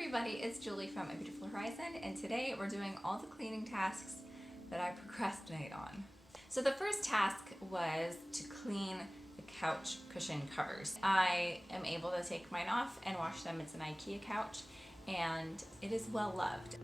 everybody, it's Julie from A Beautiful Horizon, and today we're doing all the cleaning tasks that I procrastinate on. So the first task was to clean the couch cushion covers. I am able to take mine off and wash them. It's an IKEA couch and it is well loved.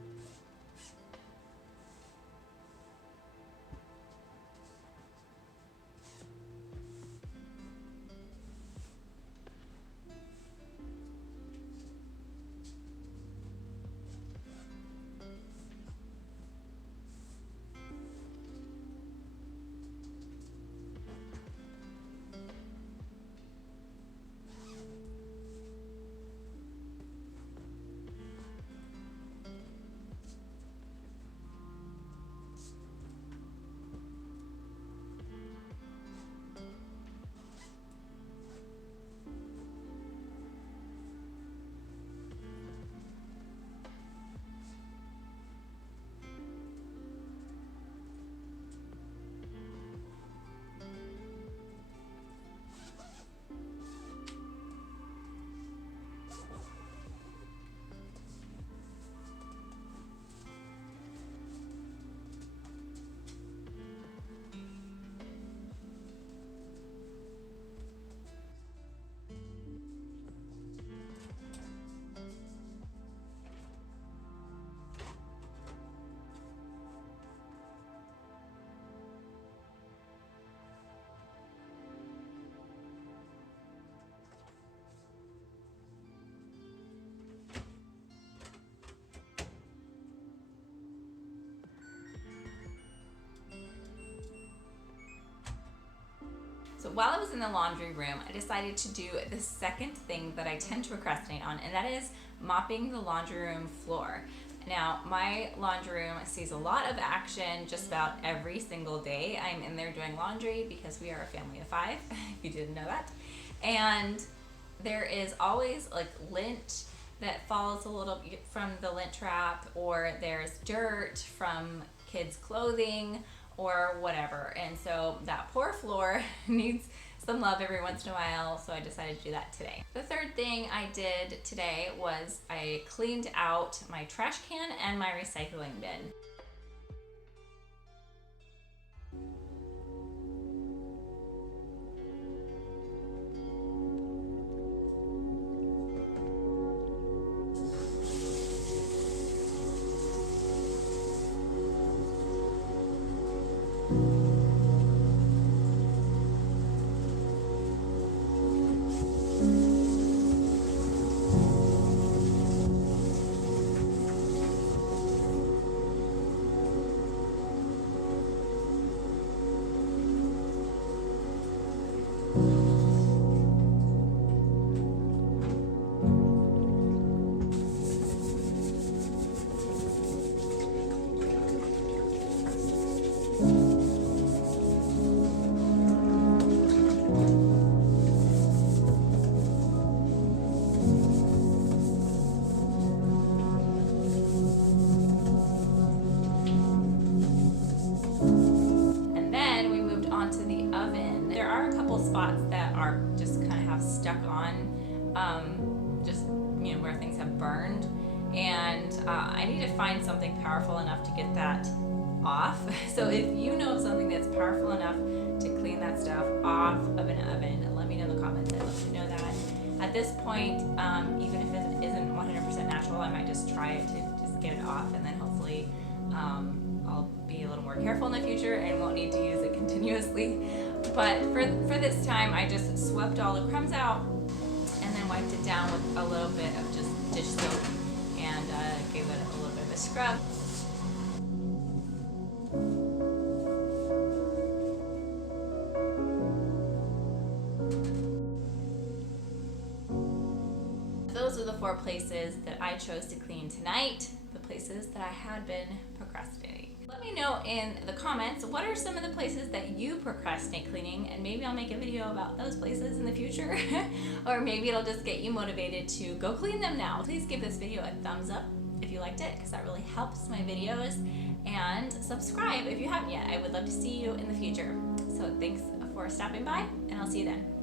So while I was in the laundry room, I decided to do the second thing that I tend to procrastinate on, and that is mopping the laundry room floor. Now, my laundry room sees a lot of action just about every single day. I'm in there doing laundry because we are a family of 5, if you didn't know that. And there is always like lint that falls a little from the lint trap, or there's dirt from kids' clothing, or whatever. And so that poor floor needs some love every once in a while, so I decided to do that today. The third thing I did today was I cleaned out my trash can and my recycling bin. Spots that are just kind of have stuck on, where things have burned, and I need to find something powerful enough to get that off. So if you know of something that's powerful enough to clean that stuff off of an oven, let me know in the comments. I'd love to know that. At this point, even if it isn't 100% natural, I might just try it to just get it off, and then hopefully I'll be a little more careful in the future and won't need to use it continuously. But for this time, I just swept all the crumbs out and then wiped it down with a little bit of just dish soap and gave it a little bit of a scrub. Those are the 4 places that I chose to clean tonight, the places that I had been procrastinating. Let me know in the comments, what are some of the places that you procrastinate cleaning, and maybe I'll make a video about those places in the future, or maybe it'll just get you motivated to go clean them now. Please give this video a thumbs up if you liked it, because that really helps my videos, and subscribe if you haven't yet. I would love to see you in the future. So thanks for stopping by, and I'll see you then.